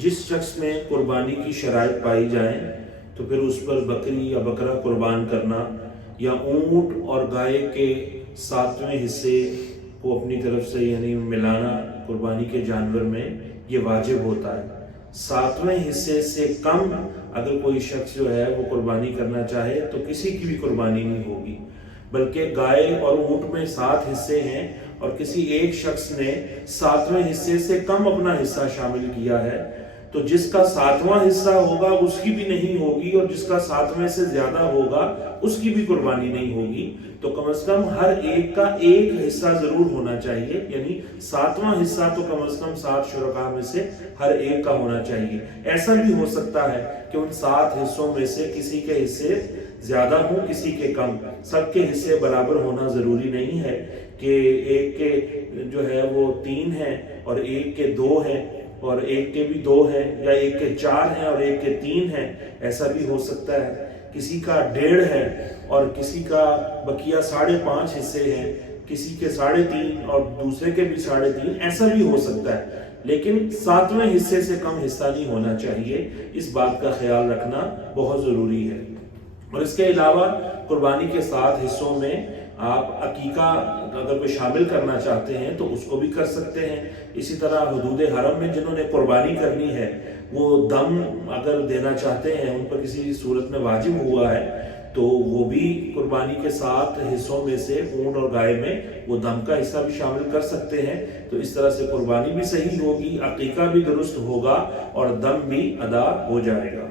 जिस शख्स में कुर्बानी की शराइत पाई जाए तो फिर उस पर बकरी या बकरा कुर्बान करना या ऊंट और गाय के 7वें हिस्से को अपनी तरफ से यानी मिलाना कुर्बानी के जानवर में ये वाजिब होता है। 7वें हिस्से से कम अगर कोई शख्स जो है वो कुर्बानी करना चाहे तो किसी की भी कुर्बानी नहीं होगी, बल्कि गाय और ऊंट में 7 हिस्से हैं और किसी एक शख्स ने 7वें हिस्से से कम अपना हिस्सा शामिल किया है तो जिसका 7वां हिस्सा होगा उसकी भी नहीं होगी और जिसका 7वें से ज्यादा होगा उसकी भी कुर्बानी नहीं होगी। तो कम से कम हर एक का एक हिस्सा जरूर होना चाहिए, यानी 7वां हिस्सा तो कम से कम 7 शुरका में से हर एक का होना चाहिए। ऐसा भी हो सकता है कि उन 7 हिस्सों में से किसी के हिस्से ज्यादा हो किसी के कम, सबके हिस्से बराबर होना जरूरी नहीं है कि एक के जो है वो 3 हैं और एक के 2 हैं और एक के भी 2 हैं, या एक के 4 हैं और एक के 3 हैं। ऐसा भी हो सकता है। किसी का 1.5 है और किसी का बकिया 5.5 हिस्से हैं, किसी के 3.5 और दूसरे के भी 3.5, ऐसा भी हो सकता है। लेकिन 7वें हिस्से से कम हिस्सा नहीं होना चाहिए, इस बात का ख्याल रखना बहुत जरूरी है। और इसके अलावा कुर्बानी के 7 हिस्सों में आप अकीका अगर कोई शामिल करना चाहते हैं तो उसको भी कर सकते हैं। इसी तरह हुदूद हरम में जिन्होंने कुर्बानी करनी है वो दम अगर देना चाहते हैं, उन पर किसी सूरत में वाजिब हुआ है तो वो भी कुर्बानी के 7 हिस्सों में से ऊंट और गाय में वो दम का हिस्सा भी शामिल कर सकते हैं। तो इस तरह से कुर्बानी भी सही होगी, अकीका भी दुरुस्त होगा और दम भी अदा हो जाएगा।